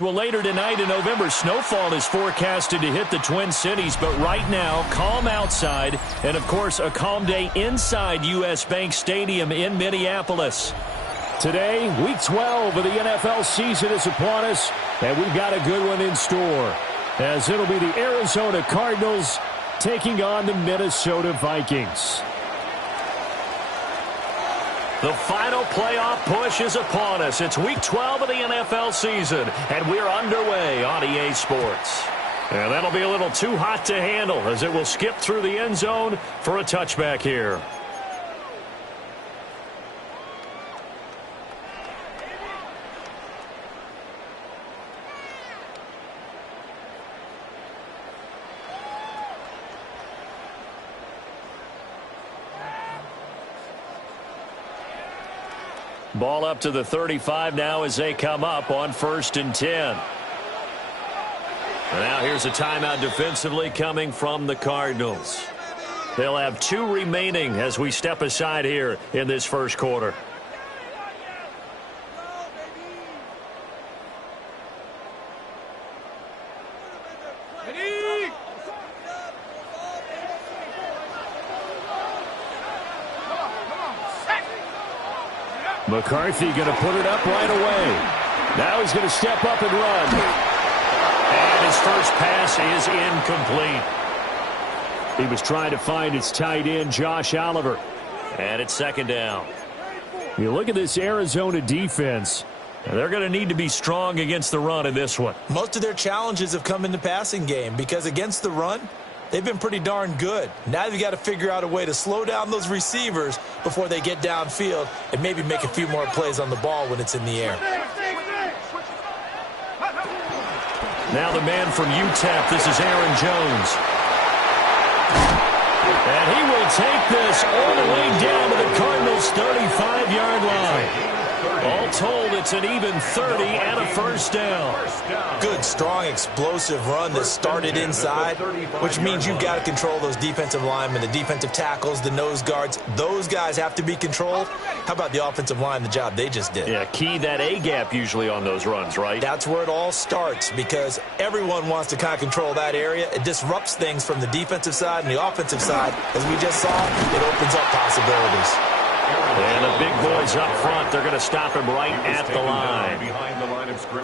Well, later tonight in November, snowfall is forecasted to hit the Twin Cities, but right now, calm outside, and of course, a calm day inside U.S. Bank Stadium in Minneapolis. Today, Week 12 of the NFL season is upon us, and we've got a good one in store, as it'll be the Arizona Cardinals taking on the Minnesota Vikings. The final playoff push is upon us. It's Week 12 of the NFL season, and we're underway on EA Sports. And that'll be a little too hot to handle as it will skip through the end zone for a touchback here. Ball up to the 35 now as they come up on 1st and 10. And now here's a timeout defensively coming from the Cardinals. They'll have 2 remaining as we step aside here in this first quarter. McCarthy going to put it up right away. Now he's going to step up and run. And his first pass is incomplete. He was trying to find his tight end, Josh Oliver. And it's 2nd down. You look at this Arizona defense. They're going to need to be strong against the run in this one. Most of their challenges have come in the passing game because against the run, they've been pretty darn good. Now they've got to figure out a way to slow down those receivers before they get downfield and maybe make a few more plays on the ball when it's in the air. Now the man from UTEP, this is Aaron Jones. And he will take this all the way down to the Cardinals' 35-yard line. All told, it's an even 30 and a first down. Good, strong, explosive run that started inside, which means you've got to control those defensive linemen, the defensive tackles, the nose guards. Those guys have to be controlled. How about the offensive line, the job they just did? Yeah, key that A-gap usually on those runs, right? That's where it all starts because everyone wants to kind of control that area. It disrupts things from the defensive side and the offensive side. As we just saw, it opens up possibilities. And the big boys up front, they're going to stop him right at the line.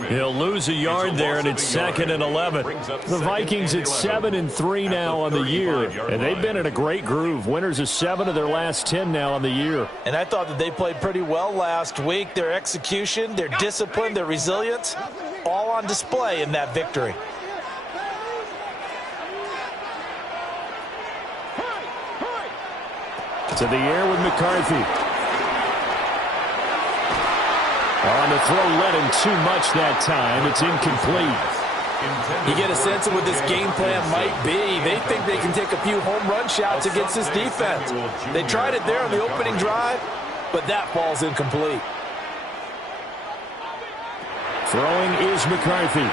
He'll lose a yard there, and it's 2nd and 11. The Vikings at 7-3 now on the year, and they've been in a great groove. Winners of 7 of their last 10 now on the year. And I thought that they played pretty well last week. Their execution, their discipline, their resilience, all on display in that victory. To the air with McCarthy. On the throw, led him too much that time. It's incomplete. You get a sense of what this game plan might be. They think they can take a few home run shots against this defense. They tried it there on the opening drive, but that ball's incomplete. Throwing is McCarthy.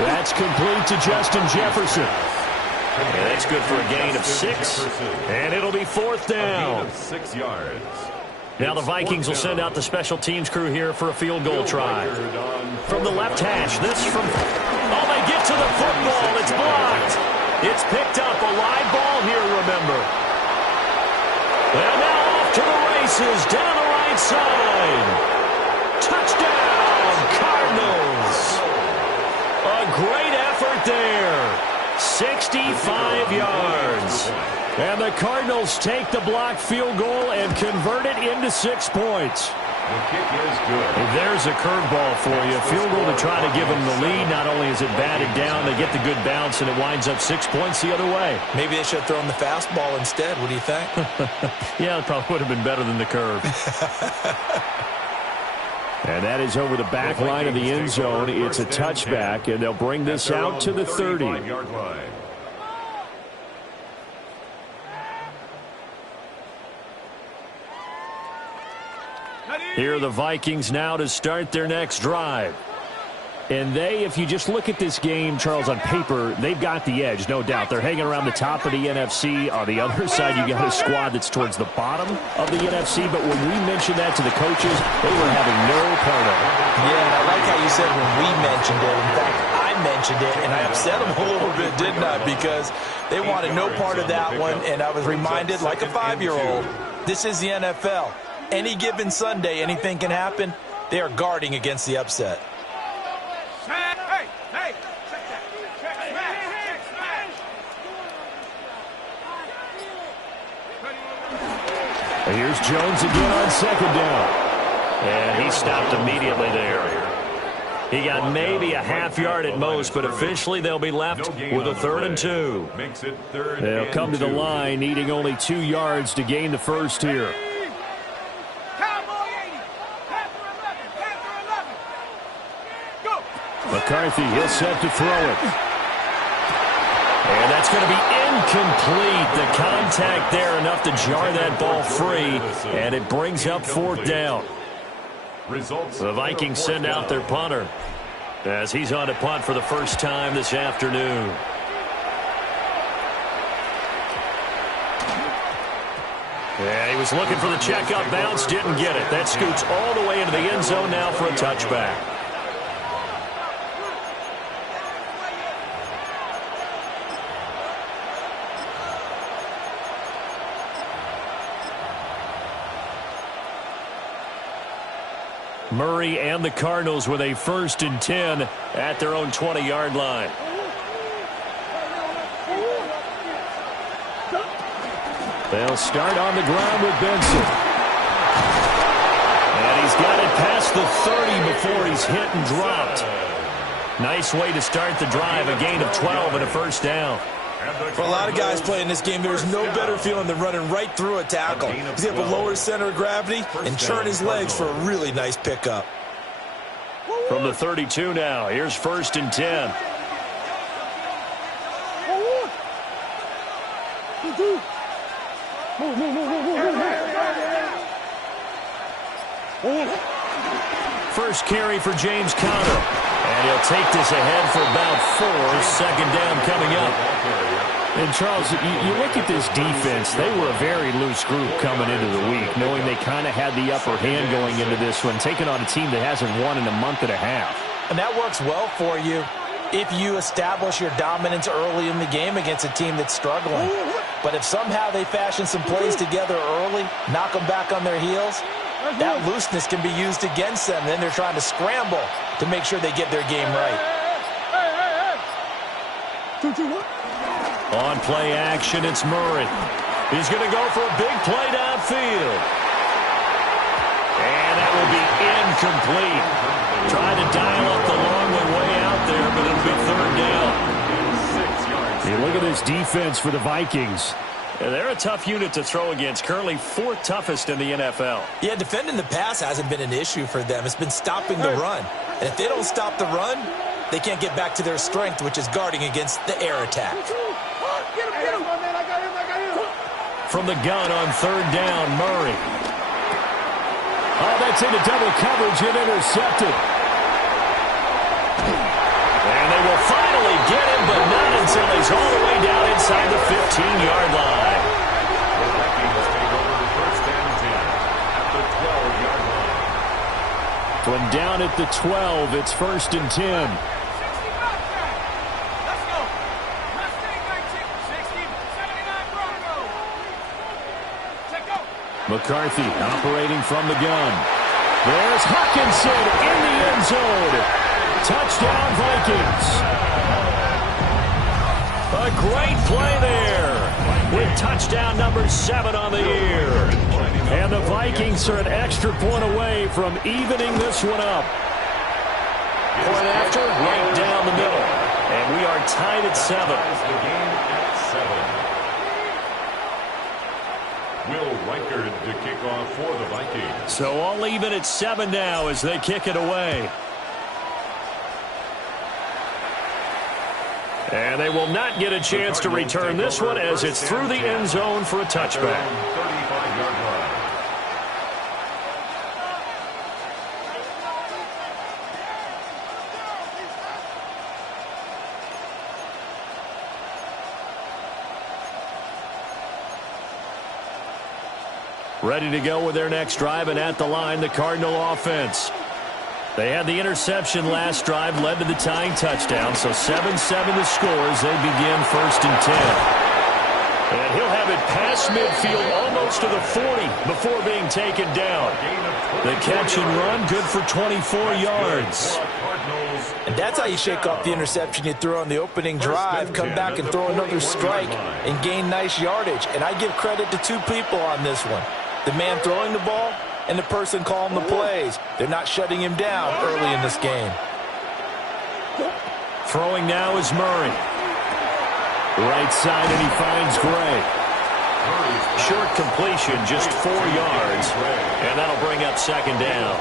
That's complete to Justin Jefferson. And that's good for a gain of 6. And it'll be 4th down. 6 yards. Now the Vikings will send out the special teams crew here for a field goal try. From the left hash, this from... Oh, they get to the football. It's blocked. It's picked up. A live ball here, remember. And now off to the races down the right side. Touchdown, Cardinals. A great effort there. 65 yards. And the Cardinals take the blocked field goal and convert it into 6 points. The kick is good. There's a curveball for you. Field goal to try to give them the lead. Not only is it batted down, they get the good bounce, and it winds up 6 points the other way. Maybe they should have thrown the fastball instead. What do you think? Yeah, it probably would have been better than the curve. And that is over the back line of the end zone. It's a touchback, and they'll bring this out to the 30. Here are the Vikings now to start their next drive. And if you just look at this game, Charles, on paper, they've got the edge, no doubt. They're hanging around the top of the NFC. On the other side, you got a squad that's towards the bottom of the NFC. But when we mentioned that to the coaches, they were having no part of it. Yeah, and I like how you said when we mentioned it. In fact, I mentioned it, and I upset them a little bit, didn't I? Because they wanted no part of that one, and I was reminded, like a 5-year-old, this is the NFL. Any given Sunday, anything can happen. They are guarding against the upset. And here's Jones again on second down. And he stopped immediately there. He got maybe a half yard at most, but officially they'll be left with a 3rd and 2. They'll come to the line needing only 2 yards to gain the first here. McCarthy, he'll set to throw it. And that's going to be incomplete. The contact there enough to jar that ball free, and it brings up 4th down. The Vikings send out their punter as he's on to punt for the first time this afternoon. And he was looking for the checkup bounce, didn't get it. That scoots all the way into the end zone now for a touchback. Murray and the Cardinals with a 1st and 10 at their own 20-yard line. They'll start on the ground with Benson. And he's got it past the 30 before he's hit and dropped. Nice way to start the drive, a gain of 12 and a 1st down. For a lot of guys playing this game, there's no better feeling than running right through a tackle. He's able to lower his center of gravity and churn his legs for a really nice pickup. From the 32 now, here's 1st and 10. First carry for James Conner. And he'll take this ahead for about 4. 2nd down coming up. And, Charles, you look at this defense, they were a very loose group coming into the week, knowing they kind of had the upper hand going into this one, taking on a team that hasn't won in a month and a half. And that works well for you if you establish your dominance early in the game against a team that's struggling. But if somehow they fashion some plays together early, knock them back on their heels, that looseness can be used against them. Then they're trying to scramble to make sure they get their game right. On play action, it's Murray. He's going to go for a big play downfield. And that will be incomplete. Trying to dial up the long way out there, but it'll be 3rd down. You look at this defense for the Vikings. They're a tough unit to throw against. Currently 4th toughest in the NFL. Yeah, defending the pass hasn't been an issue for them. It's been stopping the run. And if they don't stop the run, they can't get back to their strength, which is guarding against the air attack. From the gun on 3rd down, Murray. Oh, that's into double coverage and intercepted. And they will finally get him, but not until he's all the way down inside the 15-yard line. The Vikings take over 1st and 10 at the 12-yard line. When down at the 12, it's 1st and 10. McCarthy operating from the gun. There's Hawkinson in the end zone. Touchdown, Vikings. A great play there with touchdown number 7 on the year. And the Vikings are an extra point away from evening this one up. Point after, right down the middle. And we are tied at 7. The game at 7. Will Reichard to kick off for the Vikings. So all even at 7 now as they kick it away. And they will not get a chance to return this one as it's through the end zone for a touchback. 35-yard line. Ready to go with their next drive, and at the line, the Cardinal offense. They had the interception last drive, led to the tying touchdown, so 7-7 the score as they begin 1st and 10. And he'll have it past midfield almost to the 40 before being taken down. The catch and run, good for 24 yards. And that's how you shake off the interception you threw on the opening drive, come back and throw another strike and gain nice yardage. And I give credit to two people on this one. The man throwing the ball and the person calling the plays. They're not shutting him down early in this game. Throwing now is Murray. Right side, and he finds Gray. Short completion, just 4 yards, and that'll bring up 2nd down.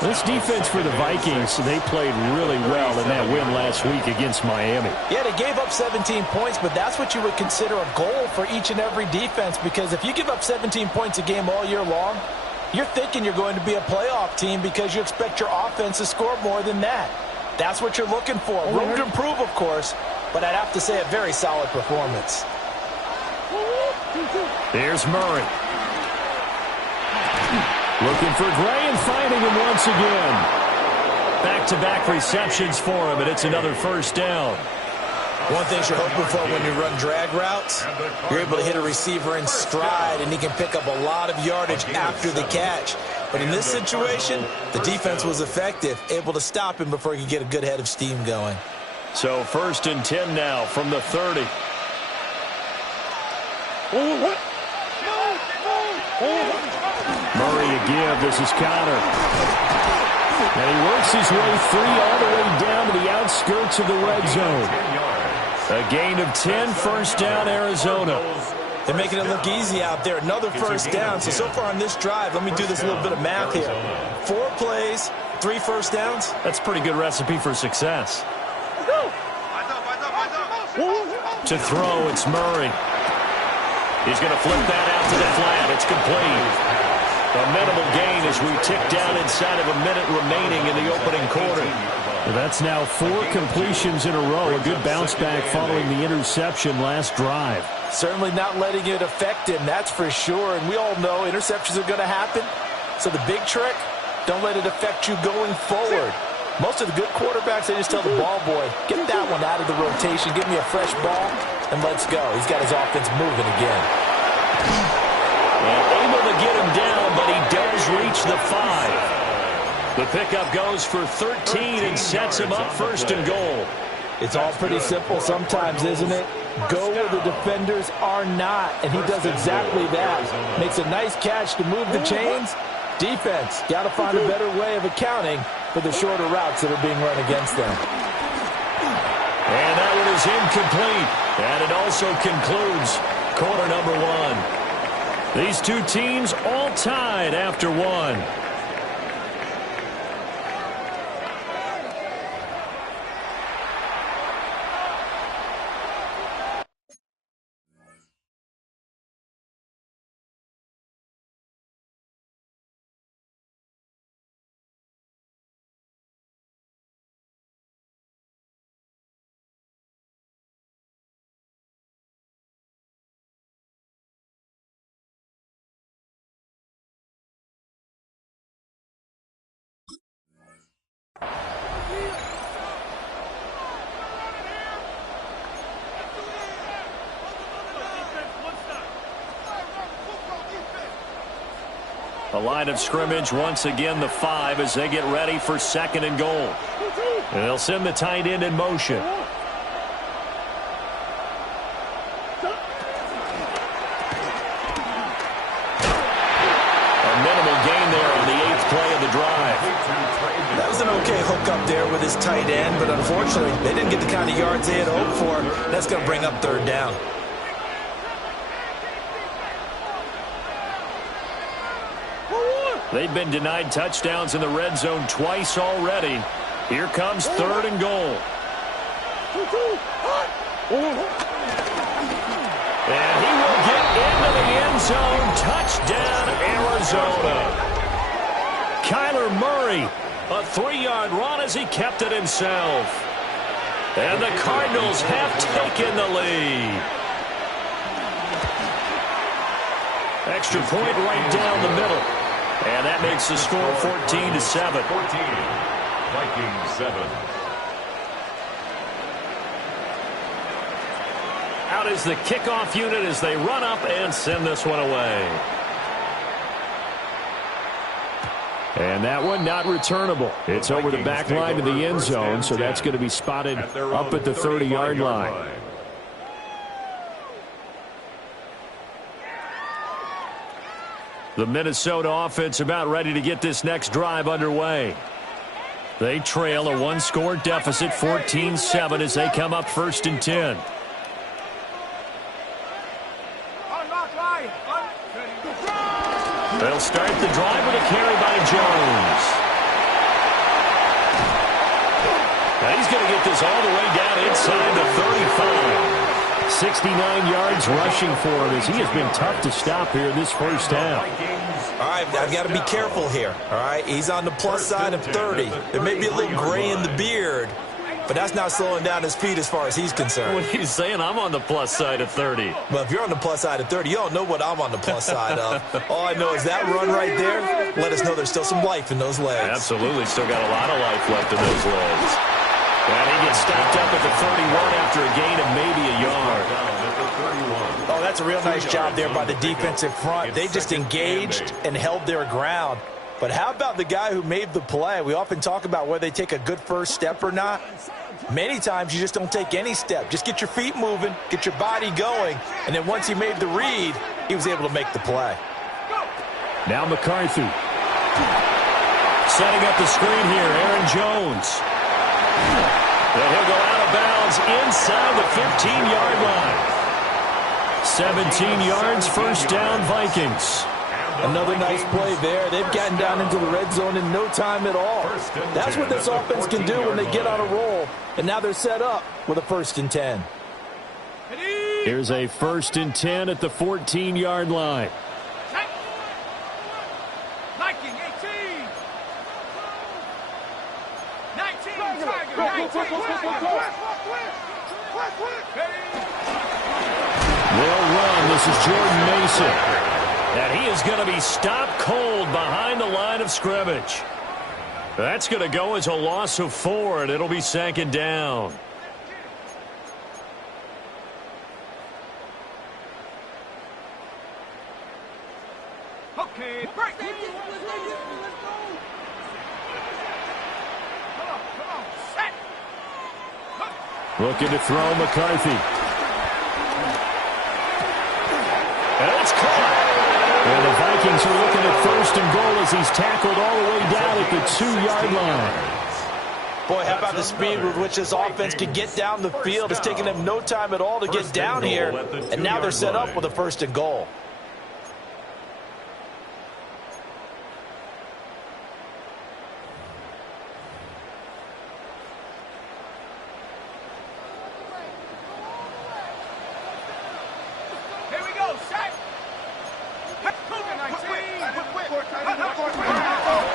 This defense for the Vikings, they played really well in that win last week against Miami. Yeah, they gave up 17 points, but that's what you would consider a goal for each and every defense, because if you give up 17 points a game all year long, you're thinking you're going to be a playoff team because you expect your offense to score more than that. That's what you're looking for. Room to improve, of course, but I'd have to say a very solid performance. There's Murray. Looking for Gray and finding him once again. Back-to-back receptions for him, and it's another 1st down. One thing you're hoping for when you run drag routes, you're able to hit a receiver in stride, and he can pick up a lot of yardage after the catch. But in this situation, the defense was effective, able to stop him before he could get a good head of steam going. So 1st and 10 now from the 30. Murray a give. This is Connor. And he works his way free all the way down to the outskirts of the red zone. A gain of 10, 1st down, Arizona. They're making it look easy out there. Another 1st down. So far on this drive, let me do this little bit of math here. 4 plays, 3 1st downs. That's a pretty good recipe for success. To throw, it's Murray. He's going to flip that out to the flat. It's complete. A minimal gain as we tick down inside of a minute remaining in the opening quarter. That's now 4 completions in a row. A good bounce back following the interception last drive. Certainly not letting it affect him, that's for sure. And we all know interceptions are going to happen. So the big trick, don't let it affect you going forward. Most of the good quarterbacks, they just tell the ball boy, get that one out of the rotation, give me a fresh ball, and let's go. He's got his offense moving again. And able to get him down, but he does reach the 5. The pickup goes for 13 and sets him up 1st and goal. It's all pretty simple sometimes, isn't it? Go where the defenders are not, and he does exactly that. Makes a nice catch to move the chains. Defense, got to find a better way of accounting for the shorter routes that are being run against them. And that one is incomplete. And it also concludes quarter number 1. These two teams all tied after 1. The line of scrimmage once again the 5 as they get ready for 2nd and goal. And they'll send the tight end in motion. A minimal gain there on the 8th play of the drive. That was an okay hook up there with his tight end, but unfortunately they didn't get the kind of yards they had hoped for. That's going to bring up 3rd down. They've been denied touchdowns in the red zone twice already. Here comes 3rd and goal. And he will get into the end zone. Touchdown, Arizona. Kyler Murray, a 3-yard run as he kept it himself. And the Cardinals have taken the lead. extra point right down the middle. And that makes the score 14-7. 14. Vikings 7. Out is the kickoff unit as they run up and send this one away. And that one not returnable. It's over the back line to the end zone, so that's going to be spotted up at the 30-yard line. The Minnesota offense about ready to get this next drive underway. They trail a one-score deficit, 14-7, as they come up 1st and 10. They'll start the drive with a carry by Jones. Now he's going to get this all the way down inside the 35. 69 yards rushing for him as he has been tough to stop here in this first half. All right, I've got to be careful here. All right, he's on the plus side of 30. There may be a little gray in the beard, but that's not slowing down his feet as far as he's concerned. What are you saying? I'm on the plus side of 30. Well, if you're on the plus side of 30, you don't know what I'm on the plus side of. All I know is that run right there let us know there's still some life in those legs. Absolutely, still got a lot of life left in those legs. And he gets stopped up at the 31 after a gain of maybe a yard. Oh, that's a real nice job there by the defensive front. They just engaged and held their ground. But how about the guy who made the play? We often talk about whether they take a good first step or not. Many times you just don't take any step. Just get your feet moving, get your body going, and then once he made the read, he was able to make the play. Now McCarthy. Setting up the screen here, Aaron Jones. And he'll go out of bounds inside the 15-yard line. 17 yards, first down, Vikings. Another nice play there. They've gotten down into the red zone in no time at all. That's what this offense can do when they get on a roll. And now they're set up with a 1st and 10. Here's a 1st and 10 at the 14-yard line. They'll run. This is Jordan Mason. And he is going to be stopped cold behind the line of scrimmage. That's going to go as a loss of 4, and it'll be 2nd down. Okay, break. Looking to throw McCarthy. And it's caught. And the Vikings are looking at 1st and goal as he's tackled all the way down at the 2-yard line. Boy, how about the speed with which this offense can get down the field? It's taking them no time at all to get down here, and now they're set up with a 1st and goal.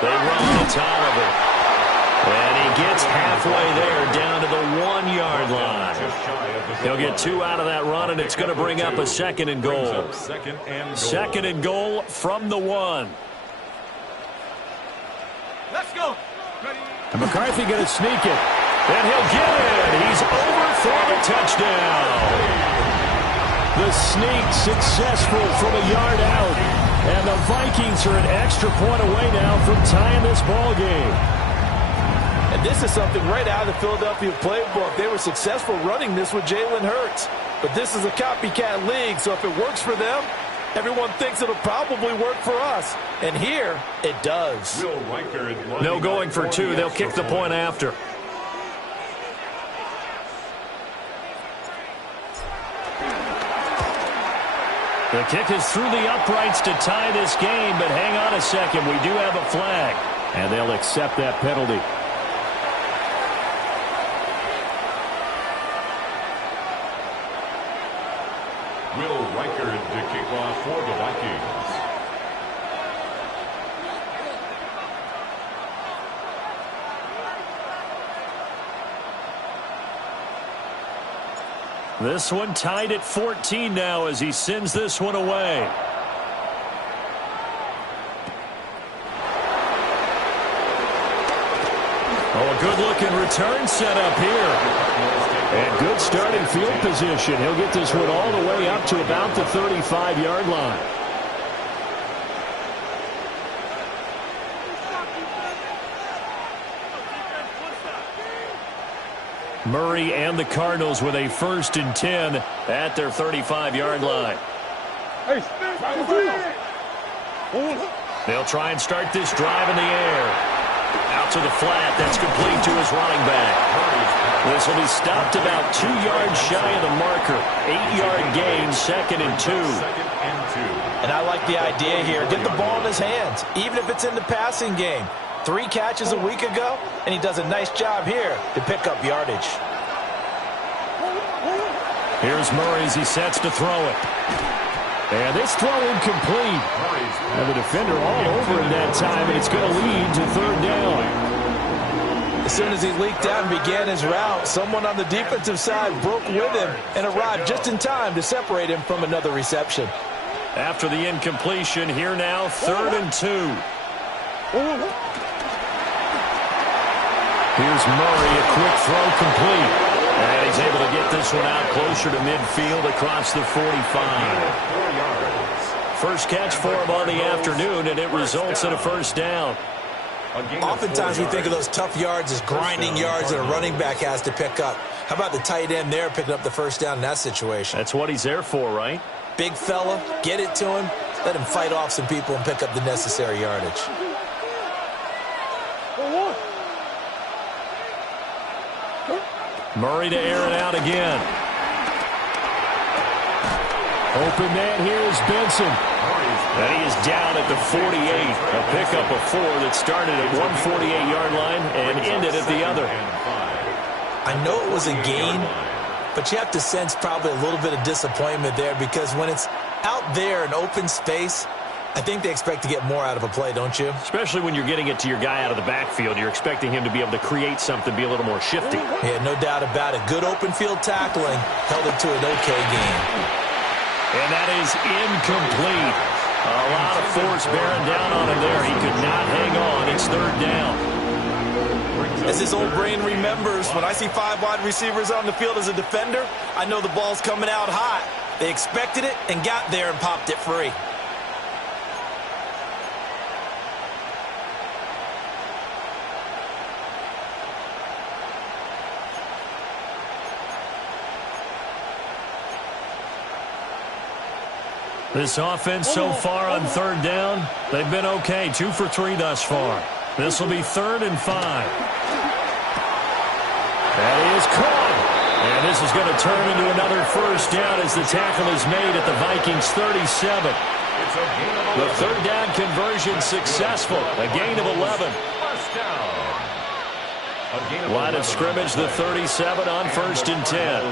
They run on top of it. And he gets halfway there down to the 1-yard line. He'll get 2 out of that run, and it's going to bring up a 2nd and goal. 2nd and goal from the 1. Let's go. And McCarthy going to sneak it. And he'll get it. He's over for the touchdown. The sneak successful from a yard out. And the Vikings are an extra point away now from tying this ball game. And this is something right out of the Philadelphia playbook. They were successful running this with Jalen Hurts. But this is a copycat league, so if it works for them, everyone thinks it'll probably work for us. And here, it does. No going for 2. They'll kick the point after. The kick is through the uprights to tie this game, but hang on a second. We do have a flag. And they'll accept that penalty. Will Reichard to kick off for the Vikings. This one tied at 14 now as he sends this one away. good-looking return set up here. And good starting field position. He'll get this one all the way up to about the 35-yard line. Murray and the Cardinals with a 1st and 10 at their 35-yard line. They'll try and start this drive in the air. Out to the flat. That's complete to his running back. This will be stopped about 2 yards shy of the marker. 8-yard gain, 2nd and 2. And I like the idea here. Get the ball in his hands, even if it's in the passing game. 3 catches a week ago, and he does a nice job here to pick up yardage. Here's Murray as he sets to throw it. And this throw incomplete. And the defender all over him that time, and it's going to lead to 3rd down. As soon as he leaked out and began his route, someone on the defensive side broke with him and arrived just in time to separate him from another reception. After the incompletion, here now, 3rd and 2. Here's Murray, a quick throw complete. And he's able to get this one out closer to midfield across the 45. First catch for him on the afternoon, and it results in a 1st down. Oftentimes we think of those tough yards as grinding yards that a running back has to pick up. How about the tight end there picking up the 1st down in that situation? That's what he's there for, right? Big fella, get it to him, let him fight off some people and pick up the necessary yardage. Murray to air it out again. Open man here is Benson. And he is down at the 48. A pickup of 4 that started at 148-yard line and ended at the other. I know it was a gain, but you have to sense probably a little bit of disappointment there because when it's out there in open space, I think they expect to get more out of a play, don't you? Especially when you're getting it to your guy out of the backfield. You're expecting him to be able to create something, be a little more shifty. Yeah, no doubt about it. Good open field tackling held it to an okay game. And that is incomplete. A lot of force bearing down on him there. He could not hang on. It's 3rd down. As his old brain remembers, when I see 5 wide receivers on the field as a defender, I know the ball's coming out hot. They expected it and got there and popped it free. This offense so far on 3rd down, they've been okay. 2 for 3 thus far. This will be 3rd and 5. That is caught. And this is going to turn into another 1st down as the tackle is made at the Vikings 37. The 3rd down conversion successful. A gain of 11. Line of scrimmage, the 37 on 1st and 10.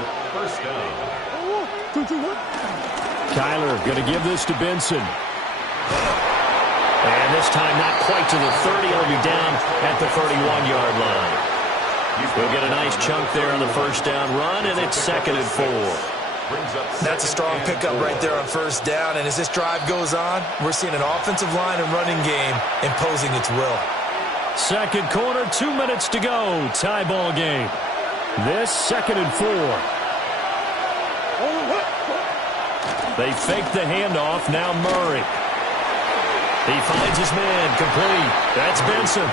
Kyler going to give this to Benson. And this time not quite to the 30. He'll be down at the 31-yard line. We'll get a nice chunk there on the 1st down run, and it's 2nd and 4. That's a strong pickup right there on 1st down. And as this drive goes on, we're seeing an offensive line and running game imposing its will. 2nd quarter, 2 minutes to go. Tie ball game. This 2nd and 4. They fake the handoff. Now Murray. He finds his man. Complete. That's Benson.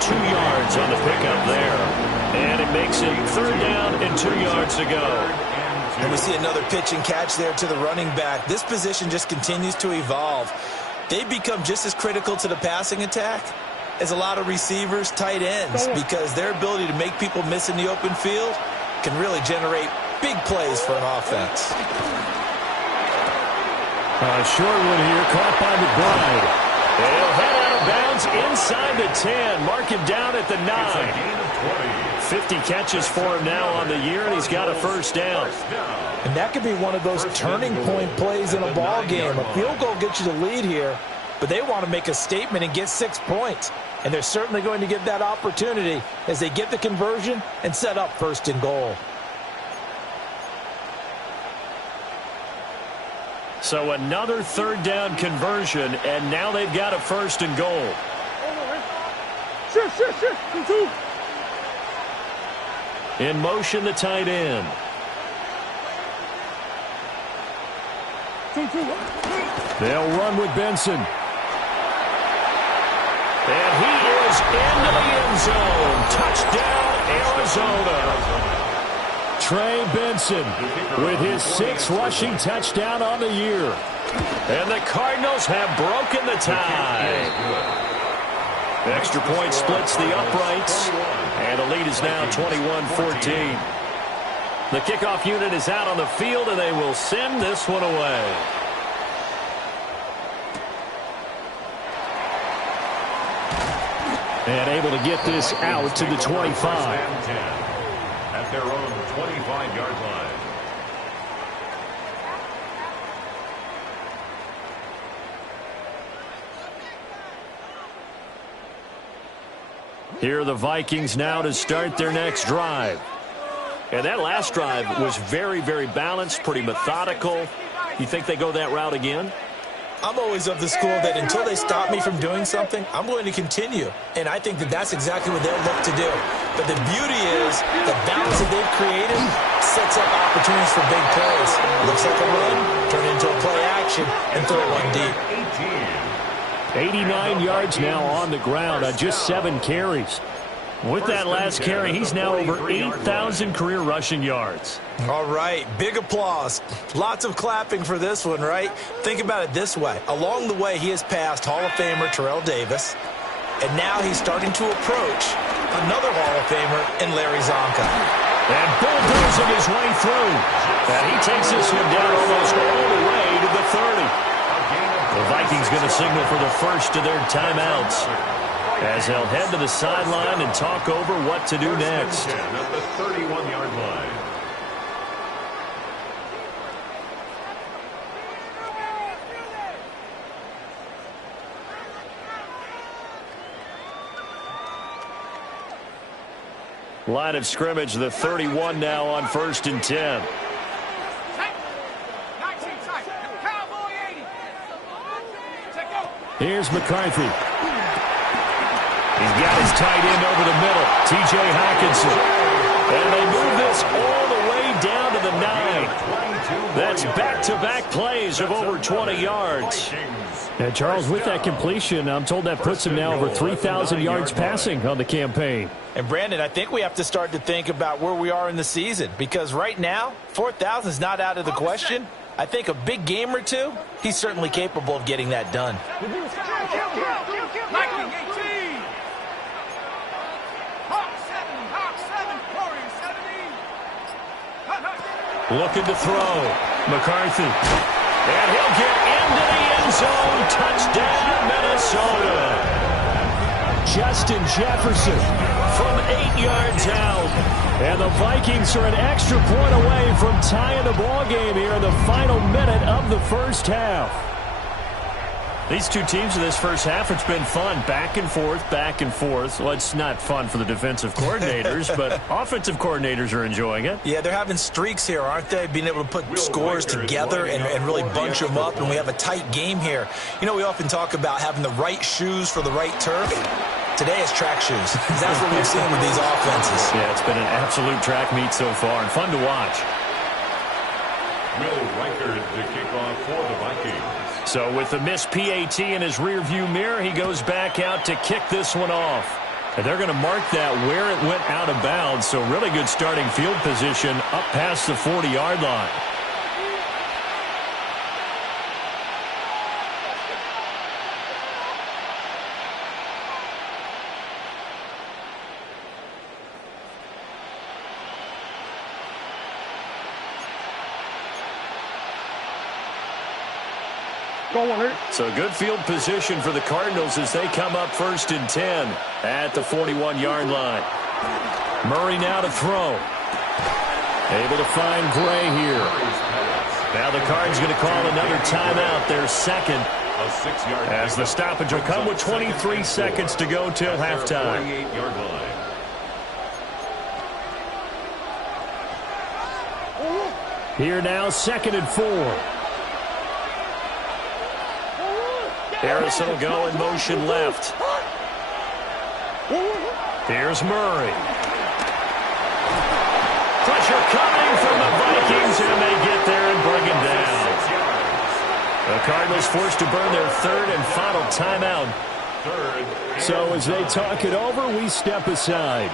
2 yards on the pickup there. And it makes it 3rd down and 2 yards to go. And we see another pitch and catch there to the running back. This position just continues to evolve. They become just as critical to the passing attack as a lot of receivers, tight ends, because their ability to make people miss in the open field can really generate big plays for an offense. Short one here, caught by McBride. He'll head out of bounds inside the 10. Mark him down at the 9. 50 catches for him now on the year, and he's got a 1st down. And that could be one of those turning point plays in a ball game. A field goal gets you the lead here, but they want to make a statement and get 6 points. And they're certainly going to get that opportunity as they get the conversion and set up 1st and goal. So another 3rd down conversion, and now they've got a 1st and goal. In motion, the tight end. They'll run with Benson. And he is into the end zone. Touchdown, Arizona. Trey Benson with his 6th rushing touchdown on the year. And the Cardinals have broken the tie. The extra point splits the uprights. And the lead is now 21-14. The kickoff unit is out on the field, and they will send this one away. And able to get this out to the 25. At their own 25-yard line. Here are the Vikings now to start their next drive. And that last drive was very, very balanced, pretty methodical. You think they go that route again? I'm always of the school that until they stop me from doing something, I'm going to continue. And I think that that's exactly what they'll look to do. But the beauty is the balance that they've created sets up opportunities for big plays. Looks like a run, turn into a play action, and throw one deep. 89 yards now on the ground on just 7 carries. With that last carry, he's now over 8,000 career rushing yards. All right, big applause. Lots of clapping for this one, right? Think about it this way. Along the way, he has passed Hall of Famer Terrell Davis, and now he's starting to approach another Hall of Famer in Larry Zonka. And bulldozing his way through. And he takes this one down almost all the way to the 30. The Vikings going to signal for the first of their timeouts, as they'll head to the sideline and talk over what to do next. At the 31-yard line. Line of scrimmage, the 31 now on 1st and 10. Here's McCarthy. He's got his tight end over the middle, T.J. Hockenson. And they move this all the way down to the 9. That's back-to-back plays of over 20 yards. And Charles, with that completion, I'm told that puts him now over 3,000 yards passing on the campaign. And Brandon, I think we have to start to think about where we are in the season, because right now, 4,000 is not out of the question. I think a big game or two, he's certainly capable of getting that done. Looking to throw. McCarthy. And he'll get into the end zone. Touchdown, Minnesota. Justin Jefferson from 8 yards out. And the Vikings are an extra point away from tying the ball game here in the final minute of the first half. These two teams in this first half, it's been fun. Back and forth, back and forth. Well, it's not fun for the defensive coordinators, but offensive coordinators are enjoying it. Yeah, they're having streaks here, aren't they? Being able to put scores together and really bunch them up, and we have a tight game here. You know, we often talk about having the right shoes for the right turf. Today is track shoes. That's what we've seen with these offenses. Yeah, it's been an absolute track meet so far, and fun to watch. Will Reichard to kick off for the Vikings. So with the missed PAT in his rearview mirror, he goes back out to kick this one off. And they're going to mark that where it went out of bounds. So really good starting field position up past the 40-yard line. So good field position for the Cardinals as they come up 1st and 10 at the 41-yard line. Murray now to throw. Able to find Gray here. Now the Cards going to call another timeout, their second, as the stoppage will come with 23 seconds to go till halftime. Here now, 2nd and 4. Harrison will go in motion left. Here's Murray. pressure coming from the Vikings, and they get there and bring him down. The Cardinals forced to burn their third and final timeout. So as they talk it over, we step aside.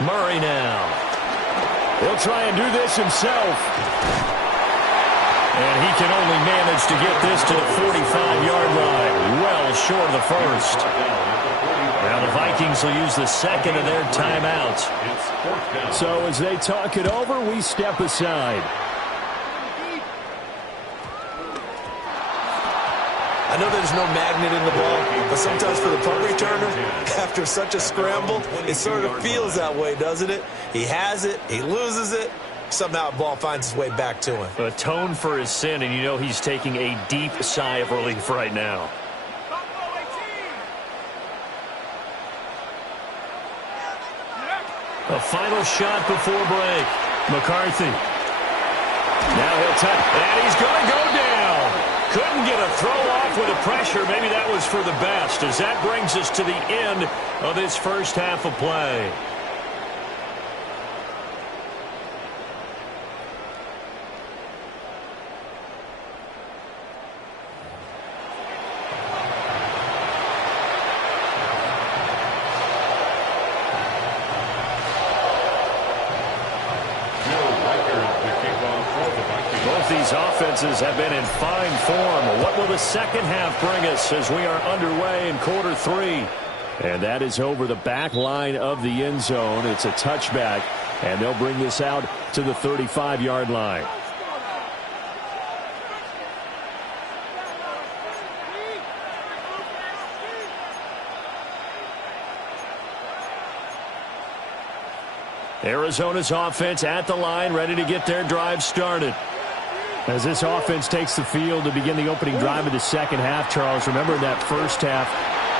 Murray now. He'll try and do this himself. And he can only manage to get this to the 45-yard line. Well short of the first. Now the Vikings will use the second of their timeouts. So as they talk it over, we step aside. I know there's no magnet in the ball, but sometimes for the punt returner, after such a scramble, it sort of feels that way, doesn't it? He has it, he loses it, somehow the ball finds its way back to him. Atone for his sin, and you know he's taking a deep sigh of relief right now. A final shot before break. McCarthy. Now he'll touch, and he's going to go down. Couldn't get a throw off with the pressure. Maybe that was for the best, as that brings us to the end of this first half of play. These offenses have been in fine form. What will the second half bring us as we are underway in quarter three? And that is over the back line of the end zone. It's a touchback, and they'll bring this out to the 35-yard line. Arizona's offense at the line, ready to get their drive started. As this offense takes the field to begin the opening drive of the second half, Charles, remember that first half,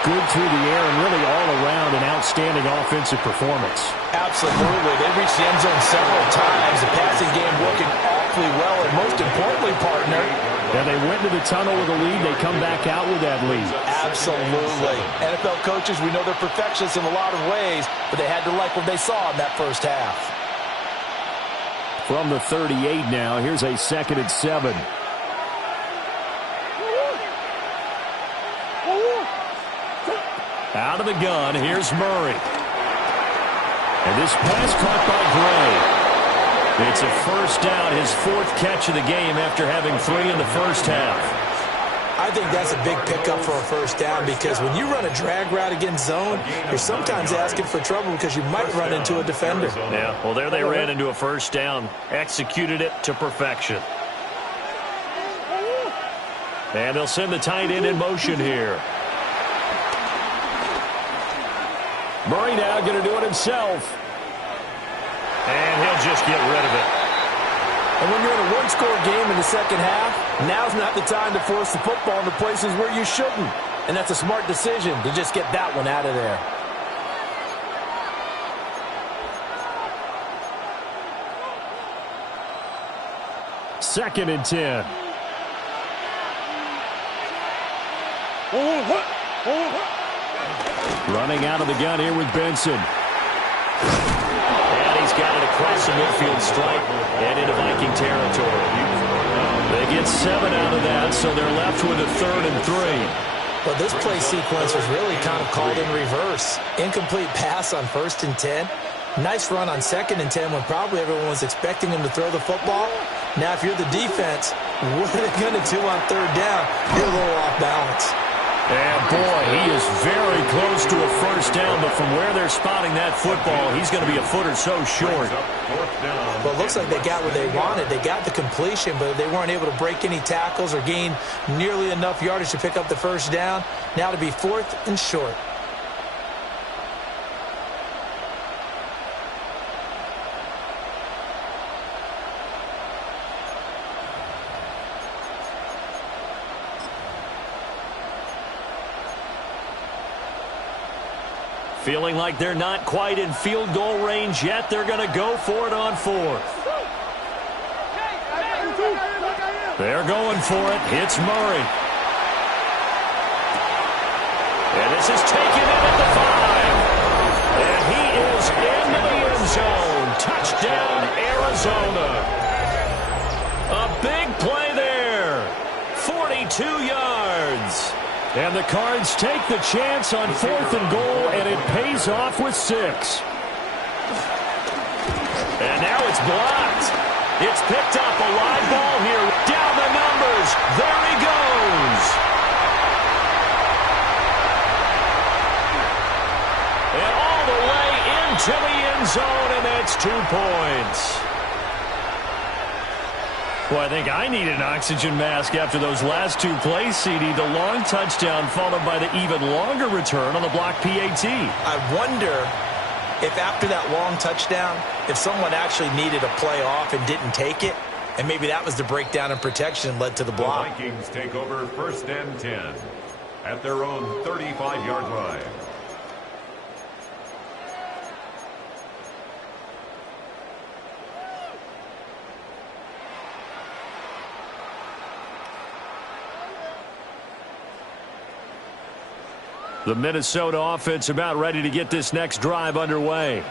good through the air and really all around an outstanding offensive performance. Absolutely. They reached the end zone several times. The passing game working awfully well, and most importantly, partner, yeah, they went to the tunnel with a lead. They come back out with that lead. Absolutely. NFL coaches, we know they're perfectionists in a lot of ways, but they had to like what they saw in that first half. From the 38 now, here's a 2nd and 7. Out of the gun, here's Murray. And this pass caught by Gray. It's a first down, his 4th catch of the game after having 3 in the first half. I think that's a big pickup for a first down, because when you run a drag route against zone, you're sometimes asking for trouble because you might run into a defender. Yeah, well, there they ran into a first down. Executed it to perfection. And they'll send the tight end in motion here. Murray now going to do it himself. And he'll just get rid of it. And when you're in a one-score game in the second half, now's not the time to force the football into places where you shouldn't. And that's a smart decision to just get that one out of there. Second and 10. Running out of the gun here with Benson. And he's got it across the midfield stripe and into Viking territory. They get 7 out of that, so they're left with a 3rd and 3. Well, this play sequence was really kind of called in reverse. Incomplete pass on 1st and 10. Nice run on 2nd and 10 when probably everyone was expecting him to throw the football. Now, if you're the defense, what are they going to do on 3rd down? You're a little off balance. And, boy, he is very close to a first down, but from where they're spotting that football, he's going to be a foot or so short. Well, it looks like they got what they wanted. They got the completion, but they weren't able to break any tackles or gain nearly enough yardage to pick up the first down. Now to be 4th and short. Feeling like they're not quite in field goal range yet. They're going to go for it on 4th. They're going for it. It's Murray. And this is taken in at the 5. And he is into the end zone. Touchdown, Arizona. A big play there. 42 yards. And the Cards take the chance on 4th and goal, and it pays off with 6. And now it's blocked. It's picked up, a live ball here. Down the numbers. There he goes. And all the way into the end zone, and that's 2 points. Well, I think I need an oxygen mask after those last 2 plays, CD. The long touchdown followed by the even longer return on the block PAT. I wonder if after that long touchdown, if someone actually needed a play off and didn't take it, and maybe that was the breakdown in protection and led to the block. The Vikings take over 1st and 10 at their own 35-yard line. The Minnesota offense about ready to get this next drive underway.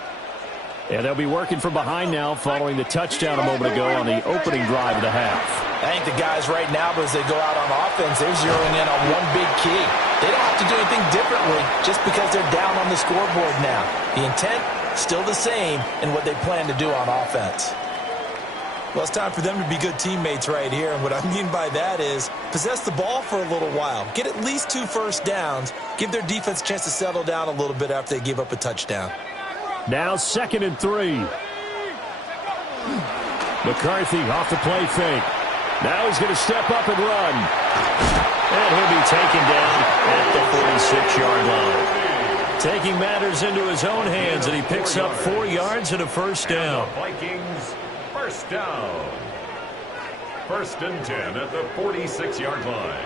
And they'll be working from behind now following the touchdown a moment ago on the opening drive of the half. I think the guys right now, as they go out on offense, they're zeroing in on one big key. They don't have to do anything differently just because they're down on the scoreboard now. The intent, still the same in what they plan to do on offense. Well, it's time for them to be good teammates right here. And what I mean by that is possess the ball for a little while. Get at least 2 first downs. Give their defense a chance to settle down a little bit after they give up a touchdown. Now 2nd and 3. McCarthy off the play fake. Now he's going to step up and run. And he'll be taken down at the 46-yard line. Taking matters into his own hands, and he picks up 4 yards and a first down. And the Vikings, first down. 1st and 10 at the 46-yard line.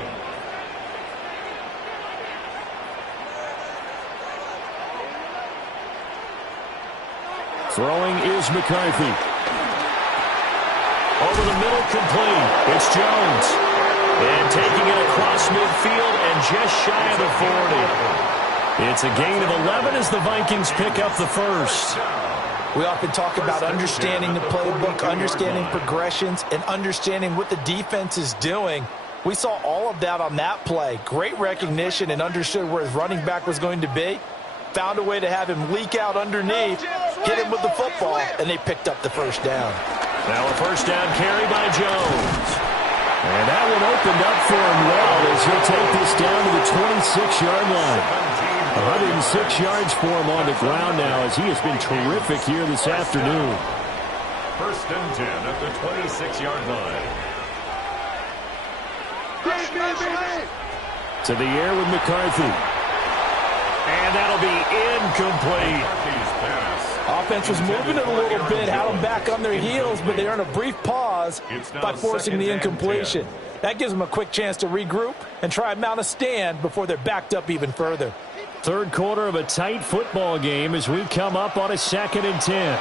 Throwing is McCarthy. Over the middle, complete. It's Jones. And taking it across midfield and just shy of the 40. It's a gain of 11 as the Vikings pick up the first. We often talk about understanding the playbook, understanding progressions, and understanding what the defense is doing. We saw all of that on that play. Great recognition and understood where his running back was going to be. Found a way to have him leak out underneath, hit him with the football, and they picked up the first down. Now a first down carry by Jones. And that one opened up for him well as he'll take this down to the 26-yard line. 106 yards for him on the ground now as he has been terrific here this afternoon. 1st and 10 at the 26-yard line. To the air with McCarthy. And that'll be incomplete. Offense was moving it a little bit, had them back on their heels, but they earned a brief pause by forcing the incompletion. That gives them a quick chance to regroup and try and mount a stand before they're backed up even further. Third quarter of a tight football game as we come up on a 2nd and 10.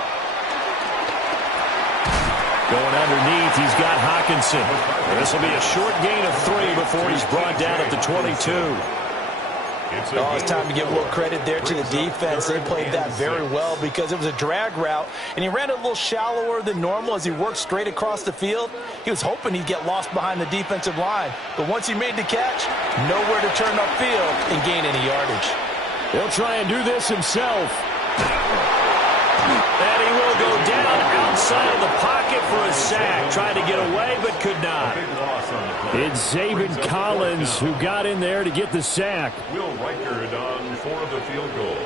Going underneath, he's got Hawkinson. This will be a short gain of 3 before he's brought down at the 22. It's time to give a little credit there to the defense. They played that very well because it was a drag route, and he ran it a little shallower than normal as he worked straight across the field. He was hoping he'd get lost behind the defensive line, but once he made the catch, nowhere to turn upfield and gain any yardage. He'll try and do this himself. And he will go down outside of the pocket for a sack. Tried to get away, but could not. It's Zaven Collins who got in there to get the sack. Will Reichard on for the field goal.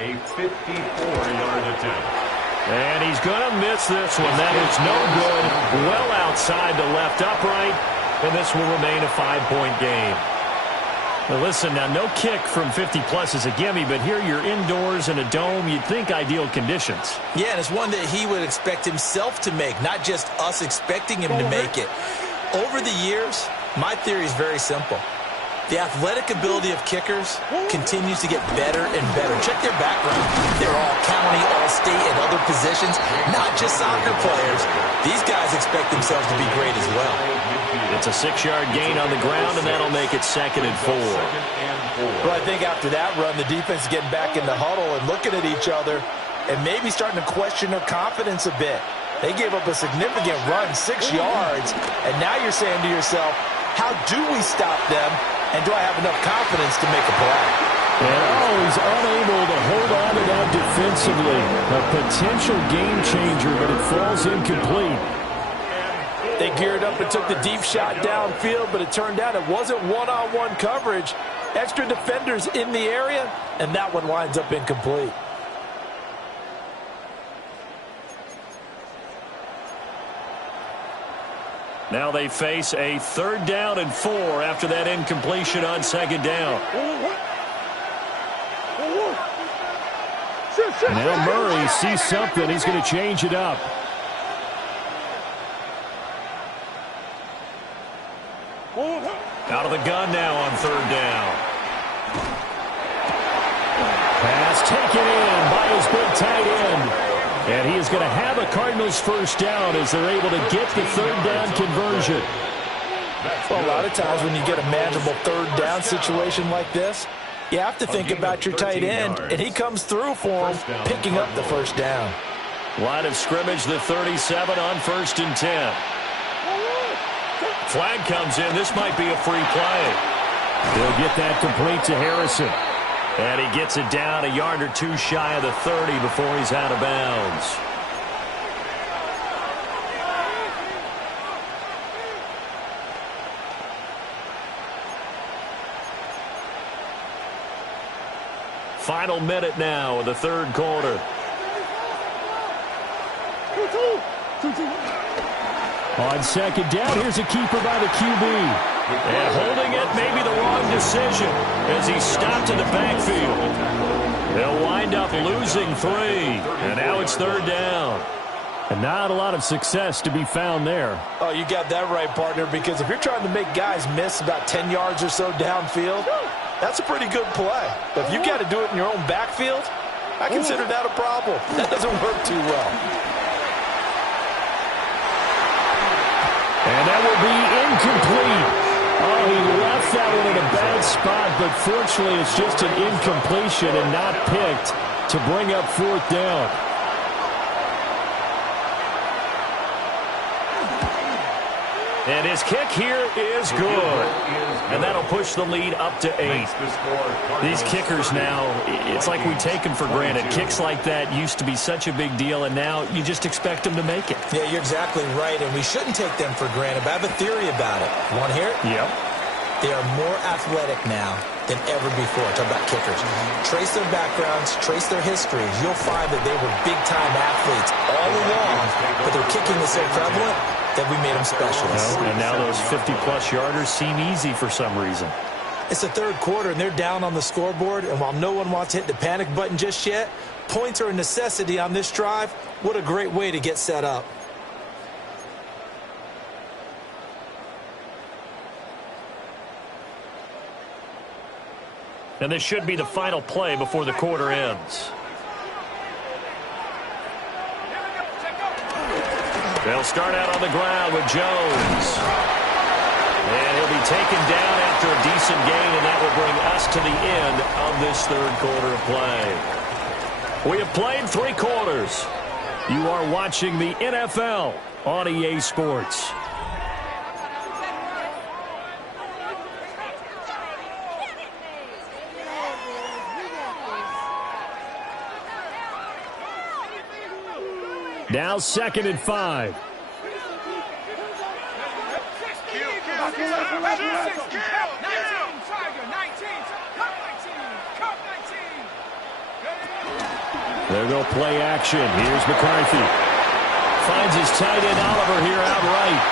A 54-yard attempt. And he's going to miss this one. That is no good. Well outside the left upright. And this will remain a 5-point game. Now listen, now no kick from 50-plus is a gimme, but here you're indoors in a dome. You'd think ideal conditions. Yeah, and it's one that he would expect himself to make, not just us expecting him to make it. Over the years, my theory is very simple. The athletic ability of kickers continues to get better and better. Check their background. They're all county, all-state, and other positions, not just soccer players. These guys expect themselves to be great as well. It's a 6-yard gain on the ground, and that'll make it 2nd and 4. Well, I think after that run, the defense is getting back in the huddle and looking at each other and maybe starting to question their confidence a bit. They gave up a significant run, 6 yards, and now you're saying to yourself, how do we stop them, and do I have enough confidence to make a play? And he's unable to hold on to that defensively. A potential game changer, but it falls incomplete. They geared up and took the deep shot downfield, but it turned out it wasn't one-on-one coverage. Extra defenders in the area, and that one winds up incomplete. Now they face a 3rd down and 4 after that incompletion on 2nd down. Now Murray sees something. He's going to change it up. Out of the gun now on 3rd down. Pass taken in by his big tight end. And he is going to have a Cardinals 1st down as they're able to get the 3rd down conversion. Well, a lot of times when you get a manageable 3rd down situation like this, you have to think about your tight end, and he comes through for him, picking up the 1st down. Line of scrimmage, the 37 on 1st and 10. Flag comes in. This might be a free play. They'll get that complete to Harrison. And he gets it down a yard or 2 shy of the 30 before he's out of bounds. Final minute now of the 3rd quarter. On 2nd down, here's a keeper by the QB. And holding it may be the wrong decision as he stopped in the backfield. They'll wind up losing 3. And now it's 3rd down. And not a lot of success to be found there. Oh, you got that right, partner, because if you're trying to make guys miss about 10 yards or so downfield, that's a pretty good play. But if you got to do it in your own backfield, I consider that a problem. That doesn't work too well. And that will be incomplete. Oh, he left that one in a bad spot, but fortunately it's just an incompletion and not picked to bring up 4th down. And his kick here is good. And that'll push the lead up to 8. These kickers now, it's like we take them for granted. Kicks like that used to be such a big deal, and now you just expect them to make it. Yeah, you're exactly right, and we shouldn't take them for granted, but I have a theory about it. Want to hear it? Yep. They are more athletic now than ever before. Talk about kickers. Trace their backgrounds, trace their histories. You'll find that they were big-time athletes all along, but their kicking is so prevalent that we made them specialists. And now those 50-plus yarders seem easy for some reason. It's the 3rd quarter, and they're down on the scoreboard, and while no one wants to hit the panic button just yet, points are a necessity on this drive. What a great way to get set up. And this should be the final play before the quarter ends. They'll start out on the ground with Jones. And he'll be taken down after a decent gain, and that will bring us to the end of this 3rd quarter of play. We have played 3 quarters. You are watching the NFL on EA Sports. Now 2nd and 5. They'll go play action. Here's McCarthy. Finds his tight end Oliver here outright.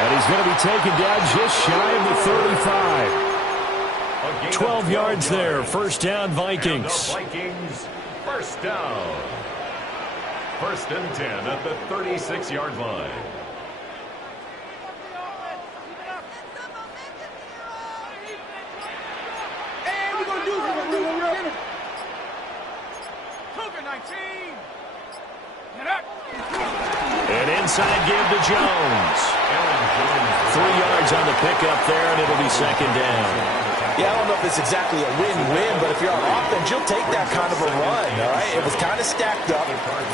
And he's going to be taken down just shy of the 35. 12 yards there. 1st down, Vikings. Vikings, 1st down. 1st and 10 at the 36-yard line. inside give to Jones. 3 yards on the pickup there, and it'll be second down. Yeah, I don't know if it's exactly a win-win, but if you're on offense, you'll take that kind of a run, all right? It was kind of stacked up,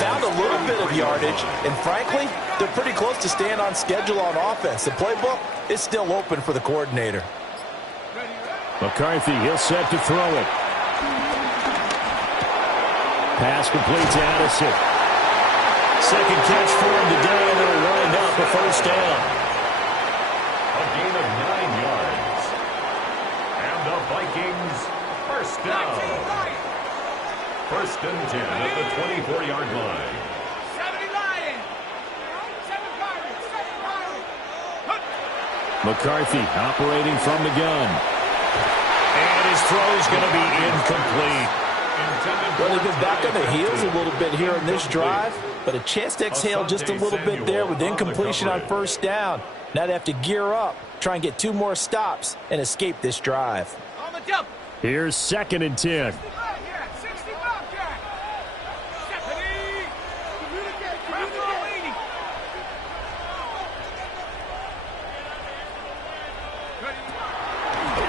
found a little bit of yardage, and frankly, they're pretty close to staying on schedule on offense. The playbook is still open for the coordinator. McCarthy, he'll set to throw it. Pass complete to Addison. Second catch for him today, and it'll wind up a first down. A gain of 9 yards. And the Vikings first down. First and 10 at the 24-yard line. McCarthy operating from the gun. And his throw's going to be incomplete. Well, they've been back on their heels a little bit here in this drive, but a chance to exhale just a little bit there with incompletion on first down. Now they have to gear up, try and get 2 more stops, and escape this drive. Here's second and 10.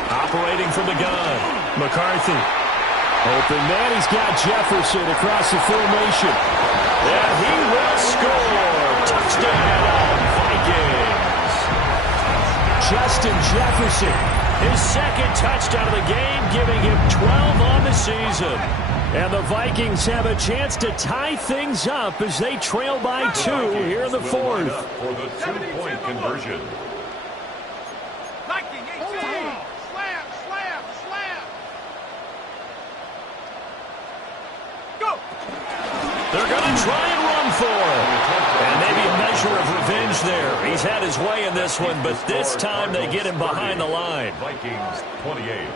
Operating from the gun. McCarthy. Open man, he's got Jefferson across the formation. And he will score. Touchdown, Vikings. Justin Jefferson. His second touchdown of the game, giving him 12 on the season. And the Vikings have a chance to tie things up as they trail by 2 here in the fourth. For the 2-point conversion. They're going to try and run for it. And maybe a measure of revenge there. He's had his way in this one, but this time they get him behind the line. Vikings 28.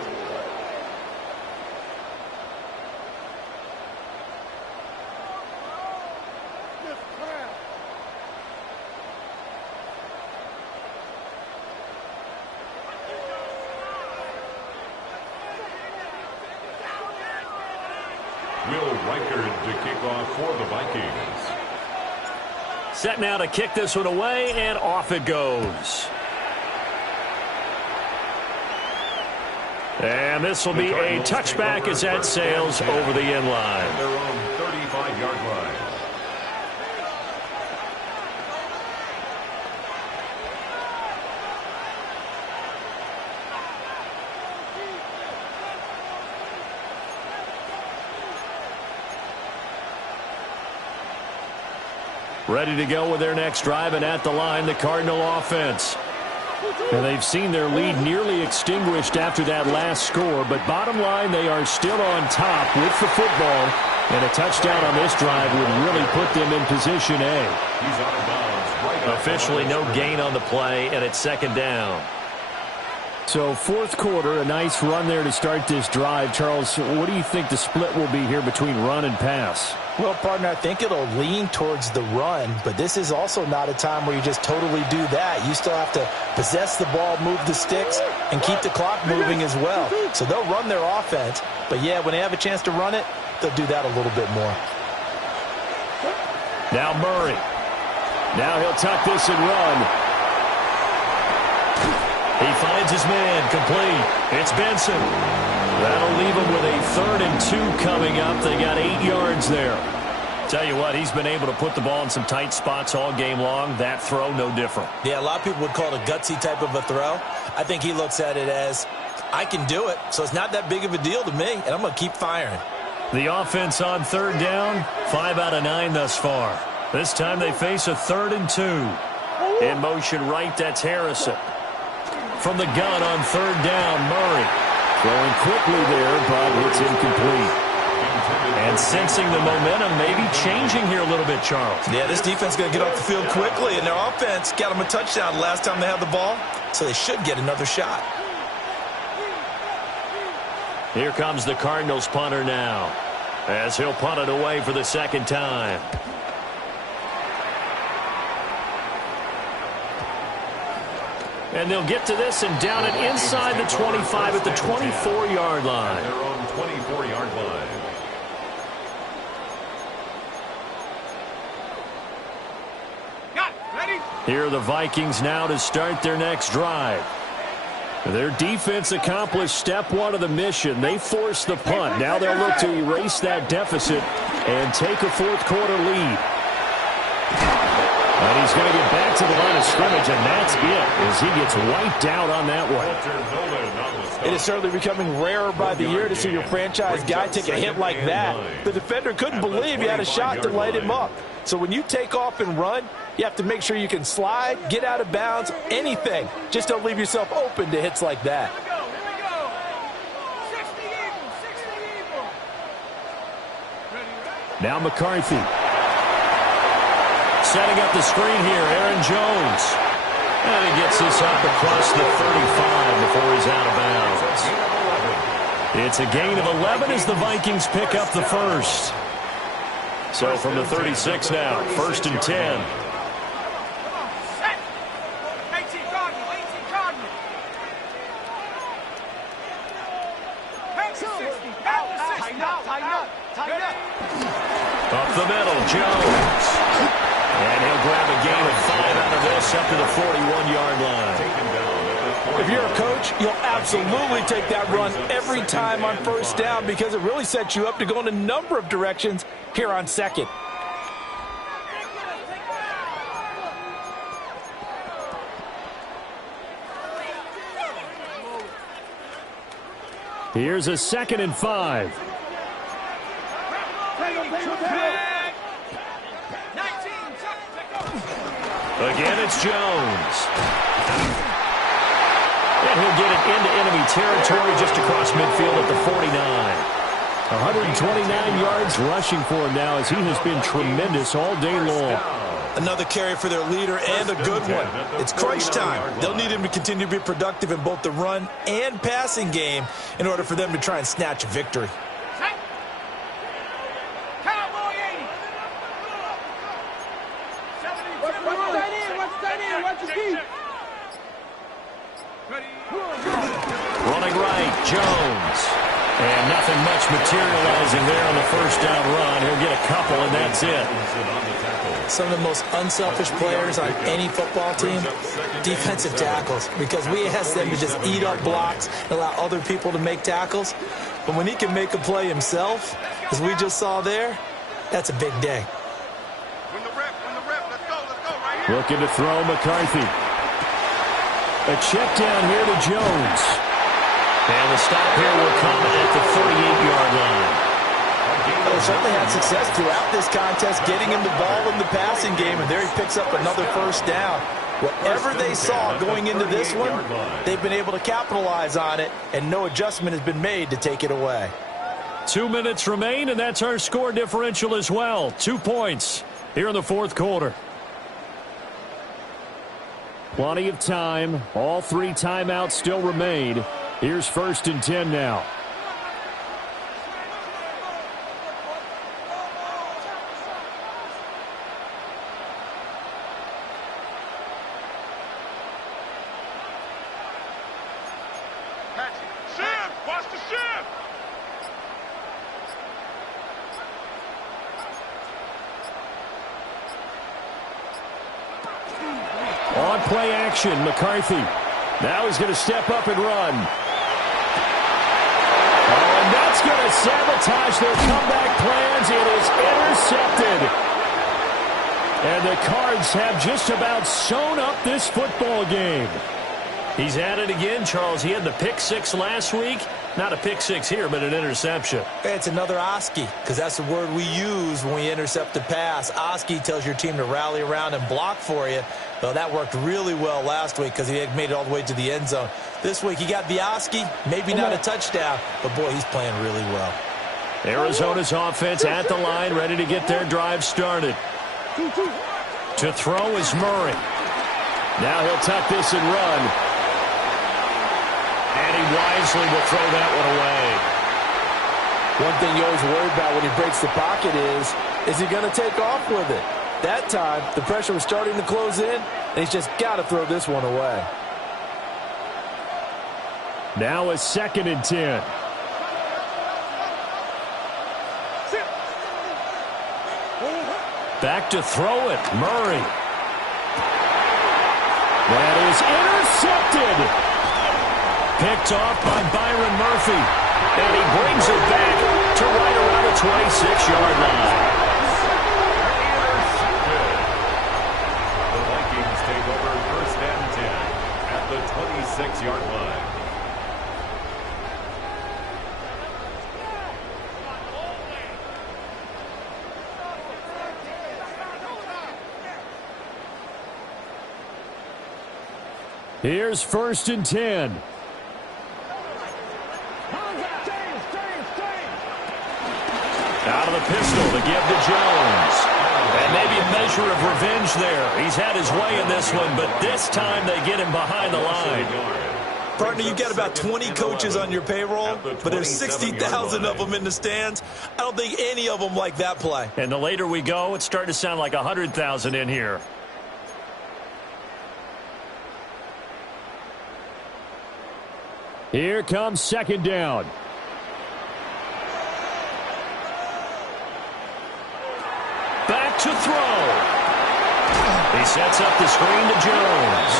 Will Reichard to kick off for the Vikings. Set now to kick this one away, and off it goes. And this will be a touchback as that sails over the end line. Their own 35-yard line. Ready to go with their next drive, and at the line, the Cardinal offense. And they've seen their lead nearly extinguished after that last score, but bottom line, they are still on top with the football, and a touchdown on this drive would really put them in position A. He's out of bounds. Right. Officially no gain on the play, and it's second down. So fourth quarter, a nice run there to start this drive. Charles, what do you think the split will be here between run and pass? Well, partner, I think it'll lean towards the run, but this is also not a time where you just totally do that. You still have to possess the ball, move the sticks, and keep the clock moving as well. So they'll run their offense, but yeah, when they have a chance to run it, they'll do that a little bit more. Now Murray. Now he'll tuck this and run. He finds his man, complete. It's Benson. That'll leave him with a 3rd and 2 coming up. They got 8 yards there. Tell you what, he's been able to put the ball in some tight spots all game long. That throw, no different. Yeah, a lot of people would call it a gutsy type of a throw. I think he looks at it as, I can do it, so it's not that big of a deal to me, and I'm going to keep firing. The offense on 3rd down, 5 out of 9 thus far. This time they face a 3rd and 2. In motion right, that's Harrison. From the gun on 3rd down, Murray. Throwing quickly there, but it's incomplete. And sensing the momentum maybe changing here a little bit, Charles. Yeah, this defense is going to get off the field quickly, and their offense got them a touchdown last time they had the ball, so they should get another shot. Here comes the Cardinals punter now, as he'll punt it away for the second time. And they'll get to this and down it inside the 25 at the 24-yard line. Their own 24-yard line. Here are the Vikings now to start their next drive. Their defense accomplished step one of the mission. They forced the punt. Now they'll look to erase that deficit and take a fourth-quarter lead. And he's going to get back to the line of scrimmage, and that's it as he gets wiped out on that one. It is certainly becoming rarer by the year to see your franchise guy take a hit like that. The defender couldn't believe he had a shot to light him up. So when you take off and run, you have to make sure you can slide, get out of bounds, anything. Just don't leave yourself open to hits like that. Now McCarthy. Setting up the screen here, Aaron Jones. And he gets this up across the 35 before he's out of bounds. It's a gain of 11 as the Vikings pick up the first. So from the 36 now, 1st and 10. Up the middle, Jones. And he'll grab a gain of 5 out of this up to the 41-yard line. If you're a coach, you'll absolutely take that run every time on first down because it really sets you up to go in a number of directions here on second. Here's a 2nd and 5. Again, it's Jones. And he'll get it into enemy territory just across midfield at the 49. 129 yards rushing for him now as he has been tremendous all day long. Another carry for their leader and a good one. It's crunch time. They'll need him to continue to be productive in both the run and passing game in order for them to try and snatch a victory. Running right, Jones. And nothing much materializing there on the first down run. He'll get a couple, and that's it. Some of the most unselfish players on any football team, defensive tackles, because we ask them to just eat up blocks and allow other people to make tackles. But when he can make a play himself, as we just saw there, that's a big day. Looking to throw McCarthy. A check down here to Jones. And the stop here will come at the 38-yard line. Well, certainly had success throughout this contest, getting him the ball in the passing game, and there he picks up another first down. Whatever they saw going into this one, they've been able to capitalize on it, and no adjustment has been made to take it away. 2 minutes remain, and that's our score differential as well. 2 points here in the fourth quarter. Plenty of time. All 3 timeouts still remain. Here's 1st and 10 now. Watch the shift! On play action, McCarthy. Now he's going to step up and run. Oh, and that's going to sabotage their comeback plans. It is intercepted. And the Cards have just about sewn up this football game. He's at it again, Charles. He had the pick 6 last week. Not a pick 6 here, but an interception. It's another Oski, because that's the word we use when we intercept a pass. Oski tells your team to rally around and block for you. Well, that worked really well last week because he had made it all the way to the end zone. This week, he got the Oski, maybe not a touchdown, but, boy, he's playing really well. Arizona's offense at the line, ready to get their drive started. To throw is Murray. Now he'll tuck this and run. And he wisely will throw that one away. One thing you always worry about when he breaks the pocket is he going to take off with it? That time, the pressure was starting to close in, and he's just got to throw this one away. Now a 2nd and 10. Back to throw it, Murray. That is intercepted. Picked off by Byron Murphy. And he brings it back to right around the 26-yard line. The Vikings take over 1st and 10 at the 26-yard line. Here's 1st and 10. Out of the pistol to give to Jones. And maybe a measure of revenge there. He's had his way in this one, but this time they get him behind the line. Partner, you've got about 20 coaches on your payroll, but there's 60,000 of them in the stands. I don't think any of them like that play. And the later we go, it's starting to sound like 100,000 in here. Here comes 2nd down. Back to throw. He sets up the screen to Jones.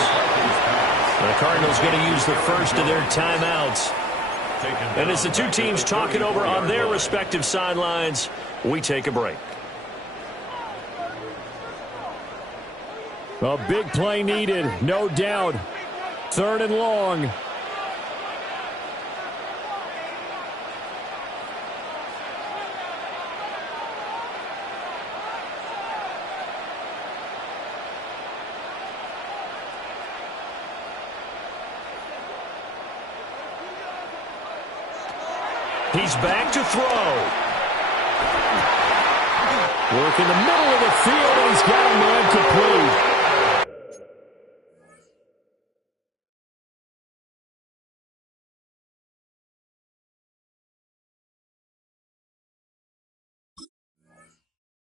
The Cardinals going to use the first of their timeouts. And as the two teams talk it over on their respective sidelines, we take a break. A big play needed, no doubt. 3rd and long. He's back to throw. Work in the middle of the field, and he's got a man complete.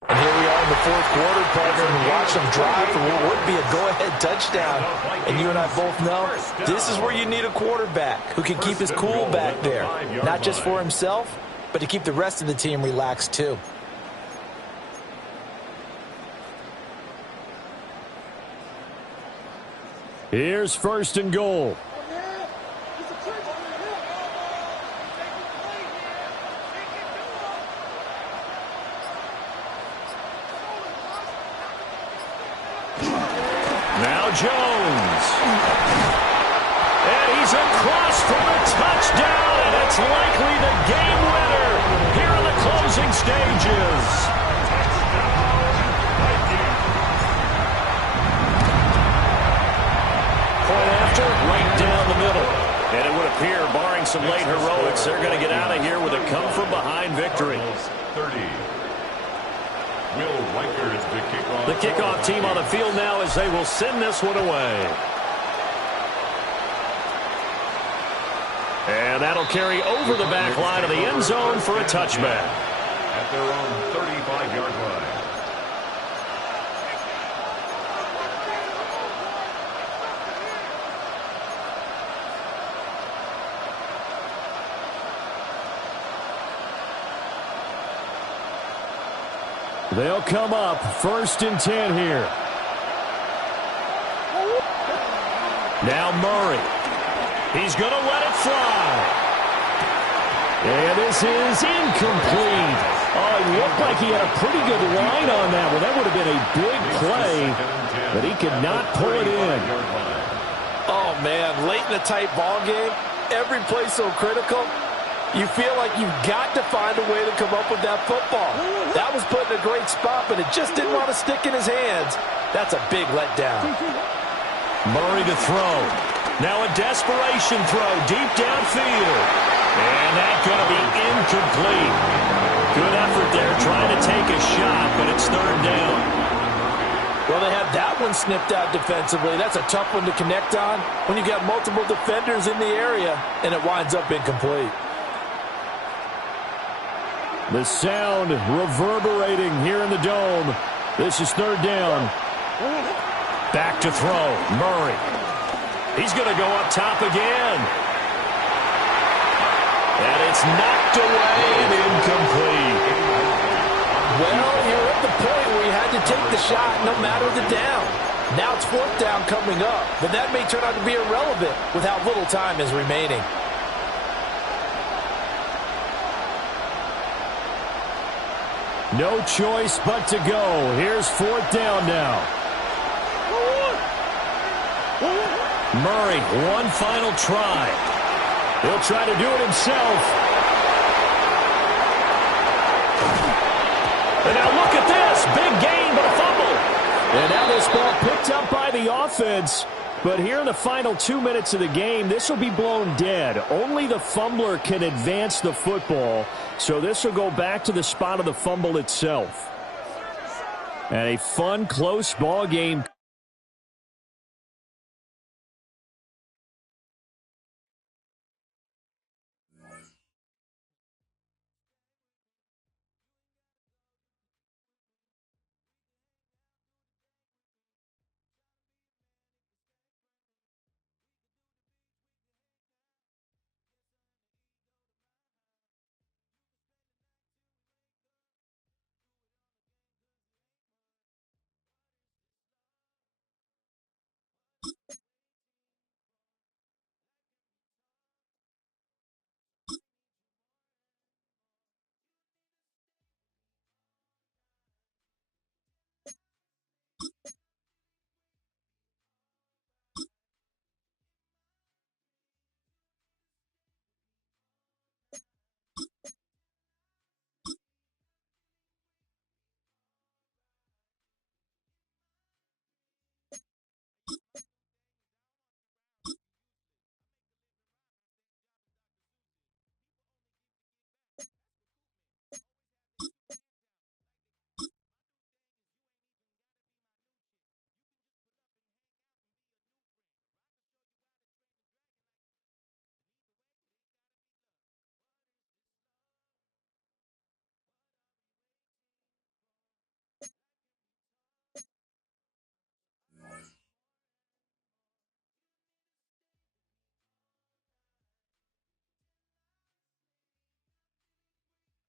And here we are in the 4th quarter, partner, and watch them drive for what would be a go-ahead touchdown. And you and I both know this is where you need a quarterback who can keep his cool back there, not just for himself, but to keep the rest of the team relaxed too. Here's 1st and goal. Now Jones. And he's across for a touchdown, and it's likely the game winner here in the closing stages. Point after, right down the middle. And it would appear, barring some late heroics, they're going to get out of here with a come-from-behind victory. 30. Will Riker is the kickoff. The kickoff team on the field now as they will send this one away. And that'll carry over the back line of the end zone for a touchback. At their own 35-yard line. They'll come up 1st and 10 here. Now Murray. He's going to let it fly. And this is incomplete. Oh, it looked like he had a pretty good line on that one. That would have been a big play, but he could not pull it in. Oh, man, late in a tight ball game, every play so critical. You feel like you've got to find a way to come up with that football. That was put in a great spot, but it just didn't want to stick in his hands. That's a big letdown. Murray to throw. Now a desperation throw deep downfield. And that's going to be incomplete. Good effort there trying to take a shot, but it's 3rd down. Well, they had that one snipped out defensively. That's a tough one to connect on when you got multiple defenders in the area, and it winds up incomplete. The sound reverberating here in the dome. This is 3rd down. Back to throw. Murray. He's going to go up top again. And it's knocked away and incomplete. Well, you're at the point where you had to take the shot no matter the down. Now it's fourth down coming up, but that may turn out to be irrelevant with how little time is remaining. No choice but to go. Here's fourth down now. Murray, one final try. He'll try to do it himself. And now look at this. Big gain, but a fumble. And now this ball picked up by the offense. But here in the final 2 minutes of the game, this will be blown dead. Only the fumbler can advance the football. So this will go back to the spot of the fumble itself. And a fun, close ball game.